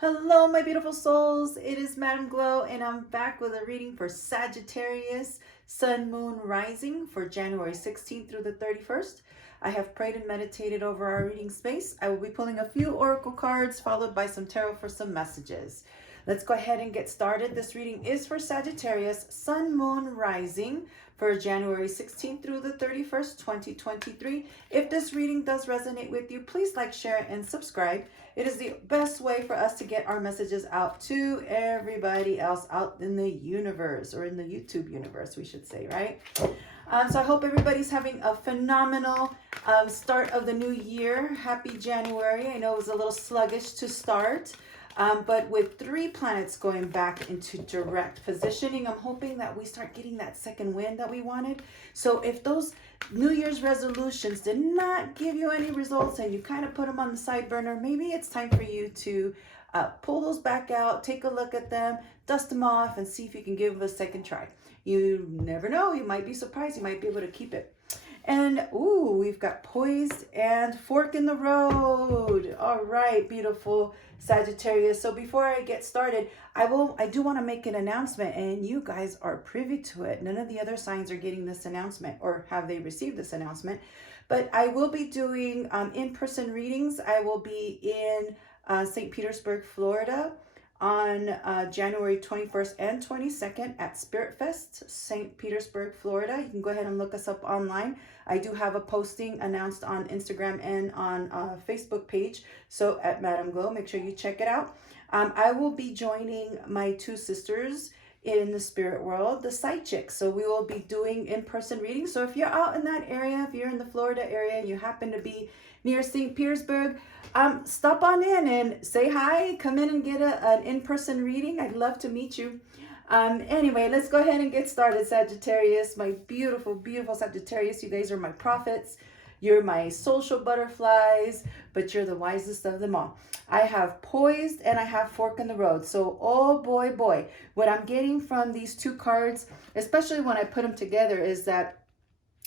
Hello, my beautiful souls. It is Madam Glow, and I'm back with a reading for Sagittarius, Sun, Moon, Rising for January 16th through the 31st. I have prayed and meditated over our reading space. I will be pulling a few oracle cards followed by some tarot for some messages. Let's go ahead and get started. This reading is for Sagittarius, Sun, Moon, Rising for January 16th through the 31st, 2023. If this reading does resonate with you, please like, share, and subscribe. It is the best way for us to get our messages out to everybody else out in the universe, or in the YouTube universe, we should say, right? So I hope everybody's having a phenomenal start of the new year. Happy January. I know it was a little sluggish to start. But with 3 planets going back into direct positioning, I'm hoping that we start getting that second wind that we wanted. So if those New Year's resolutions did not give you any results and you kind of put them on the side burner, maybe it's time for you to pull those back out, take a look at them, dust them off, and see if you can give them a second try. You never know. You might be surprised. You might be able to keep it. And ooh, we've got poised and fork in the road. All right, beautiful Sagittarius. So before I get started, I do want to make an announcement, and you guys are privy to it. None of the other signs are getting this announcement, or have they received this announcement. But I will be doing in-person readings. I will be in St. Petersburg, Florida, on January 21st and 22nd at Spirit Fest, St. Petersburg, Florida. You can go ahead and look us up online. I do have a posting announced on Instagram and on Facebook page. So at Madam Glow, make sure you check it out. I will be joining my 2 sisters in the spirit world, the PsyChicks. So we will be doing in-person readings. So if you're out in that area, if you're in the Florida area and you happen to be near St. Petersburg, stop on in and say hi. Come in and get an in-person reading. I'd love to meet you. Anyway, let's go ahead and get started, Sagittarius. My beautiful, beautiful Sagittarius. You guys are my prophets. You're my social butterflies, but you're the wisest of them all. I have poised and I have fork in the road. So, oh boy, boy, what I'm getting from these 2 cards, especially when I put them together, is that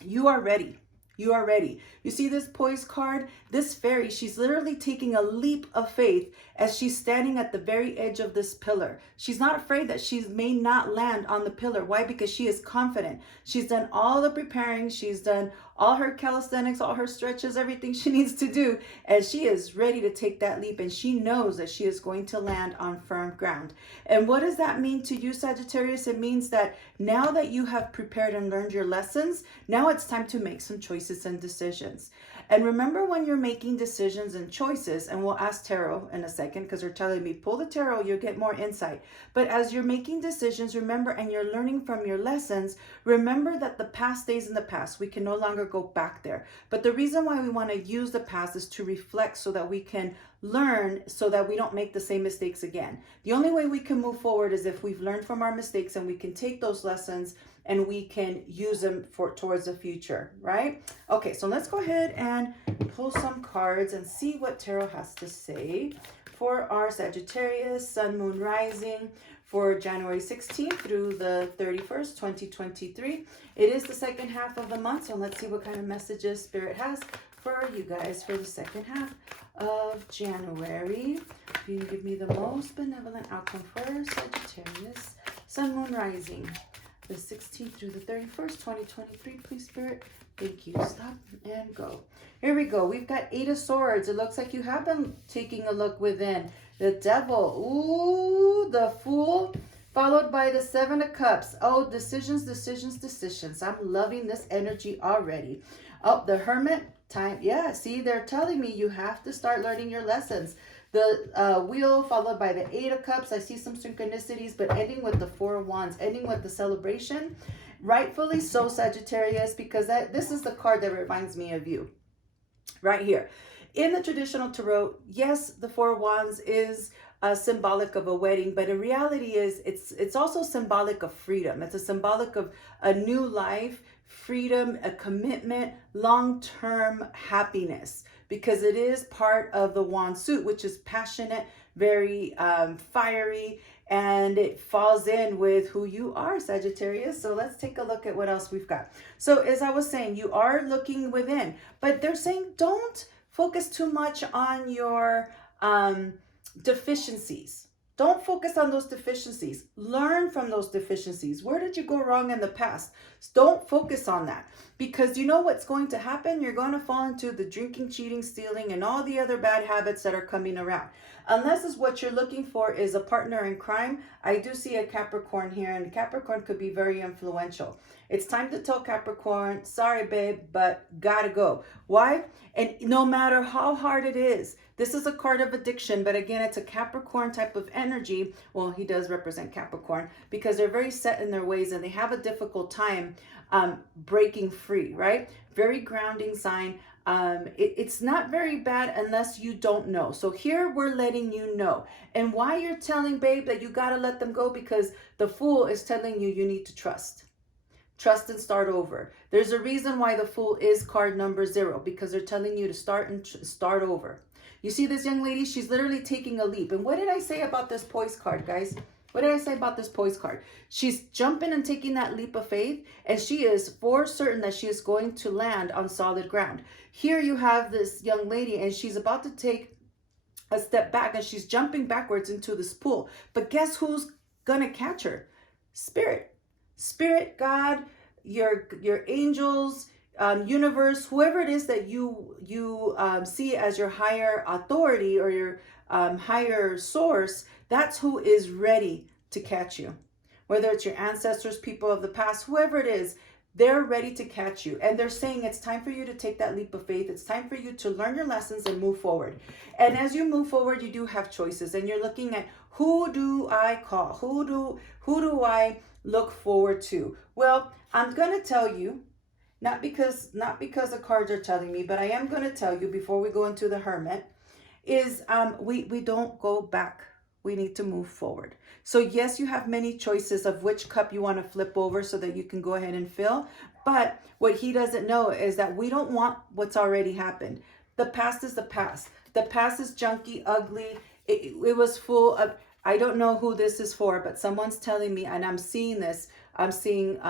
you are ready. You are ready. You see this poise card? This fairy, she's literally taking a leap of faith as she's standing at the very edge of this pillar. She's not afraid that she may not land on the pillar. Why? Because she is confident. She's done all the preparing. She's done all her calisthenics, all her stretches, everything she needs to do. And she is ready to take that leap. And she knows that she is going to land on firm ground. And what does that mean to you, Sagittarius? It means that now that you have prepared and learned your lessons, now it's time to make some choices and decisions. And remember, when you're making decisions and choices, and we'll ask tarot in a second because they're telling me pull the tarot, you'll get more insight. But as you're making decisions, remember, and you're learning from your lessons, remember that the past stays in the past. We can no longer go back there. But the reason why we want to use the past is to reflect so that we can learn, so that we don't make the same mistakes again. The only way we can move forward is if we've learned from our mistakes and we can take those lessons and we can use them towards the future, right? Okay, so let's go ahead and pull some cards and see what tarot has to say for our Sagittarius, Sun, Moon, Rising for January 16th through the 31st, 2023. It is the second half of the month, so let's see what kind of messages Spirit has for you guys for the second half of January. You can give me the most benevolent outcome for Sagittarius, Sun, Moon, Rising, the 16th through the 31st, 2023. Please, Spirit. Thank you. Stop and go. Here we go. We've got 8 of Swords. It looks like you have been taking a look within. The Devil. Ooh, the Fool. Followed by the 7 of Cups. Oh, decisions, decisions, decisions. I'm loving this energy already. Oh, the Hermit. Time. Yeah, see, they're telling me you have to start learning your lessons. The Wheel followed by the 8 of Cups. I see some synchronicities, but ending with the 4 of Wands, ending with the celebration. Rightfully so, Sagittarius, because this is the card that reminds me of you right here. In the traditional tarot, yes, the 4 of Wands is symbolic of a wedding, but in reality it's also symbolic of freedom. It's a symbolic of a new life, freedom, a commitment, long-term happiness, because it is part of the Wand suit, which is passionate, very fiery, and it falls in with who you are, Sagittarius. So let's take a look at what else we've got. So as I was saying, you are looking within, but they're saying don't focus too much on your deficiencies. Don't focus on those deficiencies. Learn from those deficiencies. Where did you go wrong in the past? Don't focus on that, because you know what's going to happen? You're going to fall into the drinking, cheating, stealing, and all the other bad habits that are coming around. Unless is what you're looking for is a partner in crime. I do see a Capricorn here, and Capricorn could be very influential. It's time to tell Capricorn, sorry, babe, but gotta go. Why? And no matter how hard it is, this is a card of addiction, but again, it's a Capricorn type of energy. Well, he does represent Capricorn because they're very set in their ways and they have a difficult time breaking free, right? Very grounding sign. It's not very bad unless you don't know. So here we're letting you know. And why you're telling babe that you got to let them go, because the Fool is telling you you need to trust. Trust and start over. There's a reason why the Fool is card number 0, because they're telling you to start and start over. You see this young lady, she's literally taking a leap. And what did I say about this Poise card, guys? What did I say about this Poise card? She's jumping and taking that leap of faith, and she is for certain that she is going to land on solid ground. Here you have this young lady, and she's about to take a step back, and she's jumping backwards into this pool. But guess who's gonna catch her? Spirit. Spirit, God, your angels, universe, whoever it is that you see as your higher authority or your higher source, that's who is ready to catch you. Whether it's your ancestors, people of the past, whoever it is, they're ready to catch you. And they're saying it's time for you to take that leap of faith. It's time for you to learn your lessons and move forward. And as you move forward, you do have choices. And you're looking at, who do I call? Who do I look forward to? Well, I'm going to tell you, not because the cards are telling me, but I am going to tell you before we go into the Hermit, is we don't go back. We need to move forward. So yes, you have many choices of which cup you want to flip over so that you can go ahead and fill. But what he doesn't know is that we don't want what's already happened. The past is the past. The past is junky, ugly. It was full of, I don't know who this is for, but someone's telling me, and I'm seeing this. I'm seeing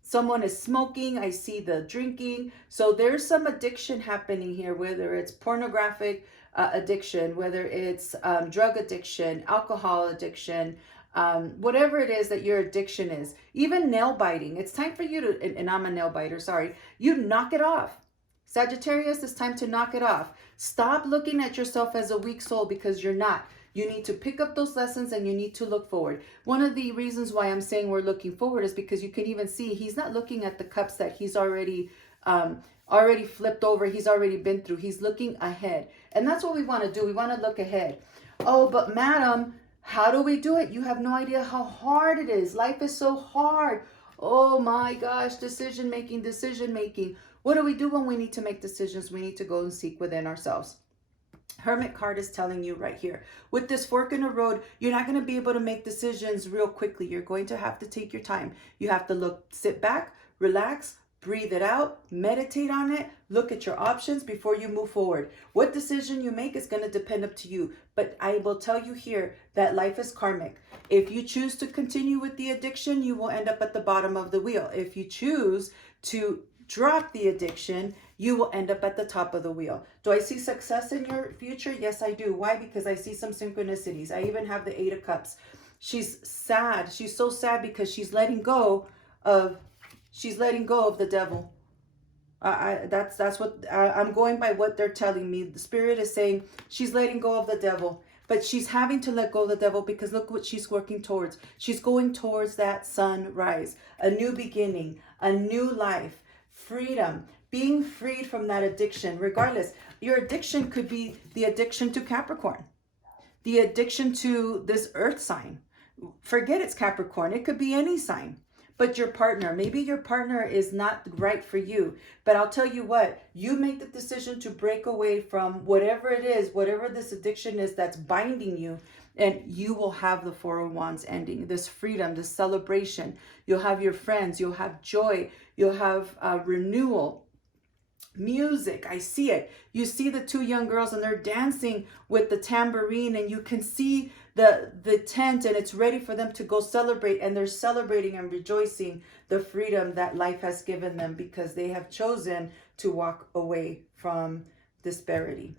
someone is smoking. I see the drinking. So there's some addiction happening here, whether it's pornographic addiction, whether it's drug addiction, alcohol addiction, whatever it is that your addiction is, even nail biting. It's time for you to, and I'm a nail biter, sorry, you knock it off. Sagittarius, it's time to knock it off. Stop looking at yourself as a weak soul, because you're not. You need to pick up those lessons and you need to look forward. One of the reasons why I'm saying we're looking forward is because you can even see he's not looking at the cups that he's already flipped over. He's already been through. He's looking ahead. And that's what we want to do. We want to look ahead. Oh, but madam, how do we do it? You have no idea how hard it is. Life is so hard. Oh my gosh, decision making. What do we do when we need to make decisions? We need to go and seek within ourselves. Hermit card is telling you right here, with this fork in the road, you're not going to be able to make decisions real quickly. You're going to have to take your time. You have to sit back, relax, breathe it out, meditate on it, look at your options before you move forward. What decision you make is going to depend up to you. But I will tell you here that life is karmic. If you choose to continue with the addiction, you will end up at the bottom of the wheel. If you choose to drop the addiction, you will end up at the top of the wheel. Do I see success in your future? Yes, I do. Why? Because I see some synchronicities. I even have the 8 of Cups. She's sad. She's so sad because she's letting go of the devil. That's what I'm going by, what they're telling me. The Spirit is saying she's letting go of the devil, but she's having to let go of the devil because look what she's working towards. She's going towards that sunrise, a new beginning, a new life, freedom, being freed from that addiction. Regardless, your addiction could be the addiction to Capricorn, the addiction to this earth sign. Forget it's Capricorn. It could be any sign. But your partner, maybe your partner is not right for you. But I'll tell you what, you make the decision to break away from whatever it is, whatever this addiction is that's binding you, and you will have the 4 of Wands ending, this freedom, this celebration. You'll have your friends, you'll have joy, you'll have renewal. Music, I see it. You see the 2 young girls and they're dancing with the tambourine, and you can see the tent, and it's ready for them to go celebrate, and they're celebrating and rejoicing the freedom that life has given them because they have chosen to walk away from disparity.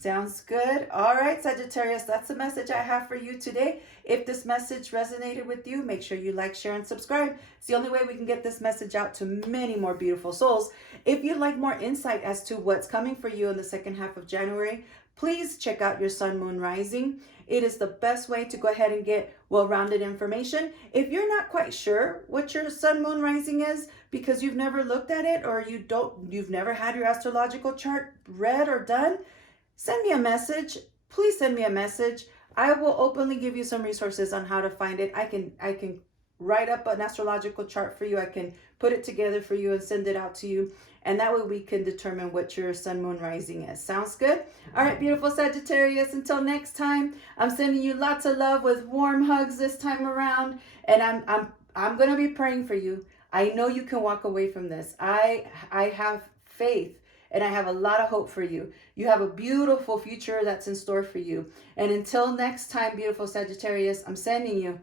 Sounds good. All right, Sagittarius, that's the message I have for you today. If this message resonated with you, make sure you like, share, and subscribe. It's the only way we can get this message out to many more beautiful souls. If you'd like more insight as to what's coming for you in the second half of January, please check out your Sun, Moon, Rising. It is the best way to go ahead and get well-rounded information. If you're not quite sure what your Sun, Moon, Rising is because you've never looked at it, or you've never had your astrological chart read or done, send me a message. Please send me a message. I will openly give you some resources on how to find it. I can write up an astrological chart for you. I can put it together for you and send it out to you. And that way we can determine what your Sun, Moon, Rising is. Sounds good? All right, beautiful Sagittarius. Until next time, I'm sending you lots of love with warm hugs this time around. And I'm going to be praying for you. I know you can walk away from this. I have faith. And I have a lot of hope for you. You have a beautiful future that's in store for you. And until next time, beautiful Sagittarius, I'm sending you